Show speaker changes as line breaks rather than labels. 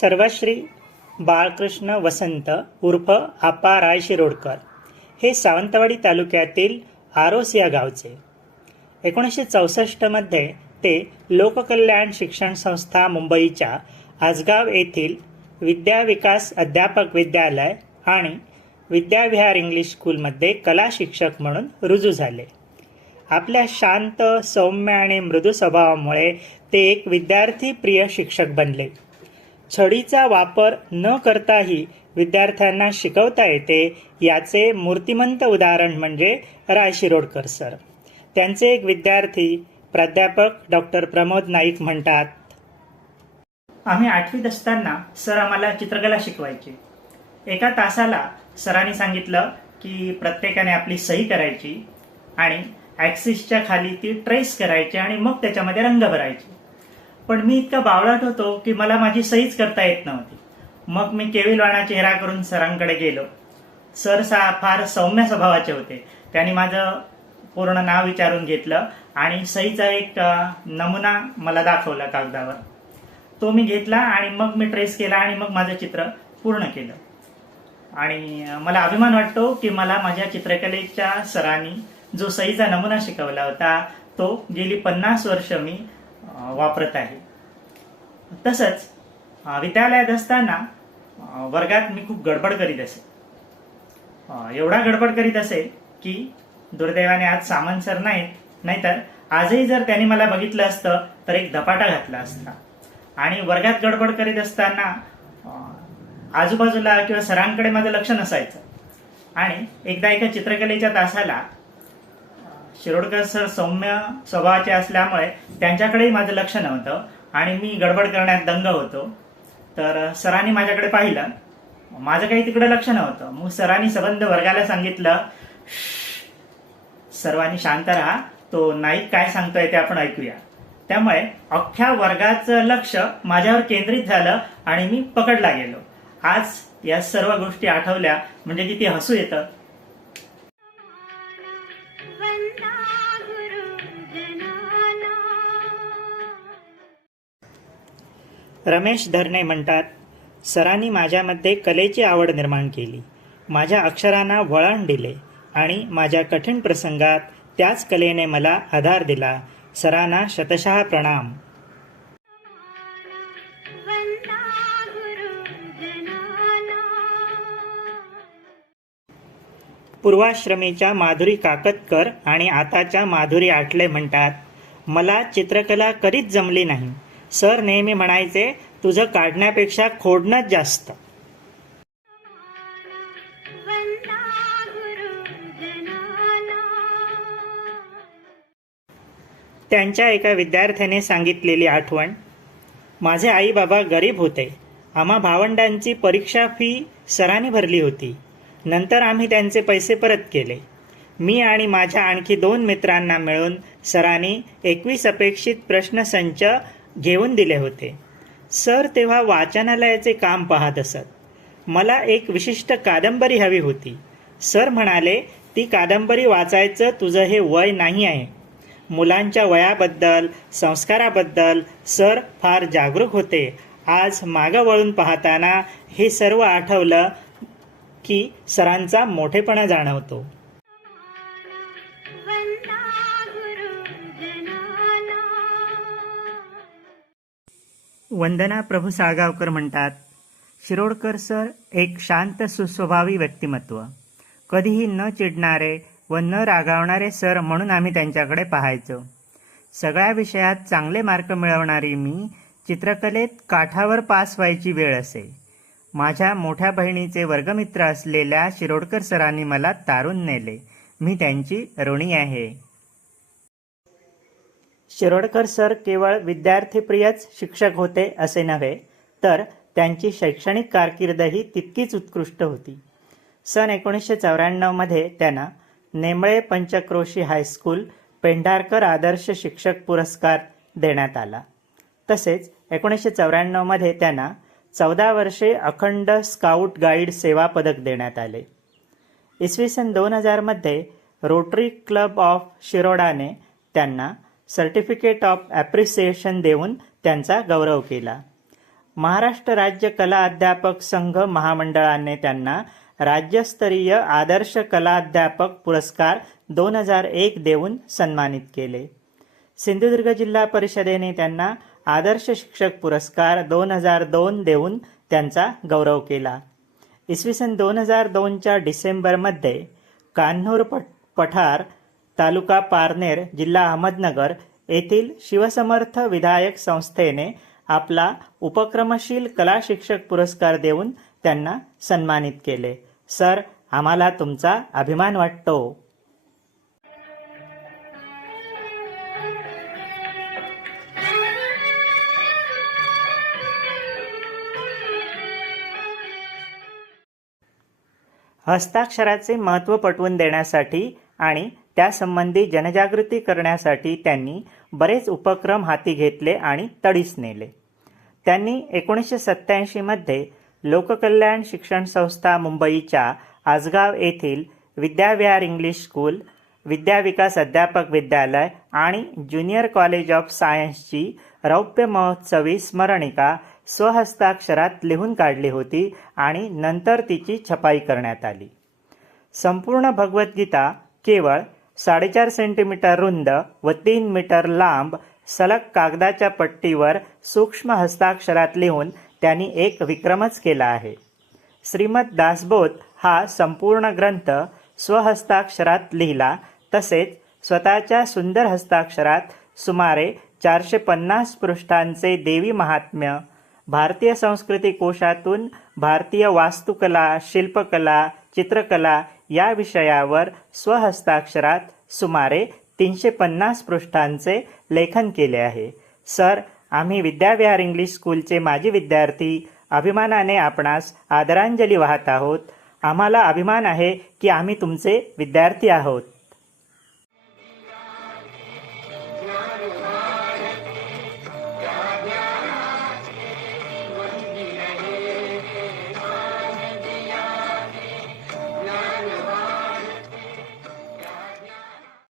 सर्वश्री बाळकृष्ण वसंत उर्फ आपा राय शिरोडकर हे सावंतवाडी तालुक्यातील आरोस या गावचे. एकोणीसशे चौसष्टमध्ये ते लोककल्याण शिक्षण संस्था मुंबईच्या आजगाव येथील विद्या विकास अध्यापक विद्यालय आणि विद्याविहार इंग्लिश स्कूलमध्ये कला शिक्षक म्हणून रुजू झाले. आपल्या शांत सौम्य आणि मृदू स्वभावामुळे ते एक विद्यार्थी प्रिय शिक्षक बनले. छडीचा वापर न करताही विद्यार्थ्यांना शिकवता येते याचे मूर्तिमंत उदाहरण म्हणजे राय शिरोडकर सर. त्यांचे एक विद्यार्थी प्राध्यापक डॉक्टर प्रमोद नाईक म्हणतात आम्ही आठवीत असताना सर आम्हाला चित्रकला शिकवायचे. एका तासाला सरांनी सांगितलं की प्रत्येकाने आपली सही करायची आणि ॲक्सिसच्या खाली ती ट्रेस करायची आणि मग त्याच्यामध्ये रंग भरायची. पण मी इतका बावळट होतो की मला माझी सहीच करता येत नव्हती. मग मी केविलवाणा चेहरा करून सरांकडे गेलो. सर सा फार सौम्य स्वभावाचे होते. त्यांनी माझं पूर्ण नाव विचारून घेतलं आणि सहीचा एक नमुना मला दाखवला कागदावर. तो मी घेतला आणि मग मी ट्रेस केला आणि मग माझं चित्र पूर्ण केलं. आणि मला अभिमान वाटतो की मला माझ्या चित्रकलेच्या सरांनी जो सहीचा नमुना शिकवला होता तो गेली पन्नास वर्ष मी वापरत आहे. तसंच विद्यालयात असताना वर्गात मी खूप गडबड करीत असे. एवढा गडबड करीत असे की दुर्दैवाने आज सामंत सर नाहीत नाहीतर आजही जर त्यांनी मला बघितलं असतं तर एक धपाटा घातला असता. आणि वर्गात गडबड करीत असताना आजूबाजूला किंवा सरांकडे माझं लक्ष नसायचं. आणि एकदा एका चित्रकलेच्या तासाला शिरोडकर सर सौम्य स्वभावाचे असल्यामुळे त्यांच्याकडेही माझं लक्ष नव्हतं आणि मी गडबड करण्यात दंग होतो. तर सरांनी माझ्याकडे पाहिलं. माझं काही तिकडे लक्ष नव्हतं. मग सरांनी सबंध वर्गाला सांगितलं सर्वांनी शांत राहा. तो नाईक काय सांगतोय ते आपण ऐकूया. त्यामुळे अख्ख्या वर्गाचं लक्ष माझ्यावर केंद्रित झालं आणि मी पकडला गेलो. आज या सर्व गोष्टी आठवल्या म्हणजे किती हसू येतं. रमेश धरणे म्हणतात सरांनी माझ्यामध्ये कलेची आवड निर्माण केली. माझ्या अक्षरांना वळण दिले आणि माझ्या कठीण प्रसंगात त्याच कलेने मला आधार दिला. सरांना शतशः प्रणाम. पूर्वाश्रमीच्या माधुरी काकतकर आणि आताच्या माधुरी आटले म्हणतात मला चित्रकला कधीच जमली नाही. सर नेहमी म्हणायचे तुझं काढण्यापेक्षा खोडणंच जास्त. त्यांच्या एका विद्यार्थ्याने सांगितलेली आठवण माझे आई बाबा गरीब होते. आम्हा भावंडांची परीक्षा फी सरांनी भरली होती. नंतर आम्ही त्यांचे पैसे परत केले. मी आणि माझ्या आणखी दोन मित्रांना मिळून सरांनी एकवीस अपेक्षित प्रश्नसंच घेऊन दिले होते. सर तेव्हा वाचनालयाचे काम पाहत असत. मला एक विशिष्ट कादंबरी हवी होती. सर म्हणाले ती कादंबरी वाचायचं तुझं हे वय नाही आहे. मुलांच्या वयाबद्दल संस्काराबद्दल सर फार जागरूक होते. आज मागं वळून पाहताना हे सर्व आठवलं की सरांचा मोठेपणा जाणवतो. वंदना प्रभू साळगावकर म्हणतात शिरोडकर सर एक शांत सुस्वभावी व्यक्तिमत्व. कधीही न चिडणारे व न रागावणारे सर म्हणून आम्ही त्यांच्याकडे पाहायचो. सगळ्या विषयात चांगले मार्क मिळवणारी मी चित्रकलेत काठावर पास व्हायची वेळ असे. माझ्या मोठ्या बहिणीचे वर्गमित्र असलेल्या शिरोडकर सरांनी मला तारून नेले. मी त्यांची ऋणी आहे. शिरोडकर सर केवळ विद्यार्थीप्रियच शिक्षक होते असे नव्हे तर त्यांची शैक्षणिक कारकीर्दही तितकीच उत्कृष्ट होती. सन एकोणीसशे चौऱ्याण्णवमध्ये त्यांना नेमळे पंचक्रोशी हायस्कूल पेंढारकर आदर्श शिक्षक पुरस्कार देण्यात आला. तसेच एकोणीसशे चौऱ्याण्णवमध्ये त्यांना चौदा वर्षे अखंड स्काउट गाईड सेवा पदक देण्यात आले. इसवी सन दोन हजारमध्ये रोटरी क्लब ऑफ शिरोडाने त्यांना सर्टिफिकेट ऑफ ॲप्रिसिएशन देऊन त्यांचा गौरव केला. महाराष्ट्र राज्य कला अध्यापक संघ महामंडळाने त्यांना राज्यस्तरीय आदर्श कला अध्यापक पुरस्कार दोन हजार एक देऊन सन्मानित केले. सिंधुदुर्ग जिल्हा परिषदेने त्यांना आदर्श शिक्षक पुरस्कार दोन हजार दोन देऊन त्यांचा गौरव केला. इसवी सन दोन हजार दोनच्या डिसेंबरमध्ये कान्हूर पठ पठार तालुका पारनेर जिल्हा अहमदनगर येथील शिवसमर्थ विधायक संस्थेने आपला उपक्रमशील कला शिक्षक पुरस्कार देऊन त्यांना सन्मानित केले. सर आम्हाला तुमचा अभिमान वाटतो. हस्ताक्षराचे महत्त्व पटवून देण्यासाठी आणि त्यासंबंधी जनजागृती करण्यासाठी त्यांनी बरेच उपक्रम हाती घेतले आणि तडीस नेले. त्यांनी एकोणीसशे सत्त्याऐंशीमध्ये लोककल्याण शिक्षण संस्था मुंबईच्या आजगाव येथील विद्याविहार इंग्लिश स्कूल विद्याविकास अध्यापक विद्यालय आणि ज्युनियर कॉलेज ऑफ सायन्सची रौप्य महोत्सवी स्मरणिका स्वहस्ताक्षरात लिहून काढली होती आणि नंतर तिची छपाई करण्यात आली. संपूर्ण भगवद्गीता केवळ साडेचार सेंटीमीटर रुंद व तीन मीटर लांब सलग कागदाच्या पट्टीवर सूक्ष्म हस्ताक्षरात लिहून त्यांनी एक विक्रमच केला आहे. श्रीमद दासबोध हा संपूर्ण ग्रंथ स्वहस्ताक्षरात लिहिला तसेच स्वतःच्या सुंदर हस्ताक्षरात सुमारे चारशे पन्नास पृष्ठांचे देवी महात्म्य भारतीय संस्कृती कोशातून भारतीय वास्तुकला शिल्पकला चित्रकला या विषयावर स्वहस्ताक्षरात सुमारे तीनशे पन्नास पृष्ठांचे लेखन केले आहे. सर आम्ही विद्याविहार इंग्लिश स्कूलचे माजी विद्यार्थी. अभिमानाने आपणास आदरांजली वाहत आहोत. आम्हाला अभिमान आहे की आम्ही तुमचे विद्यार्थी आहोत.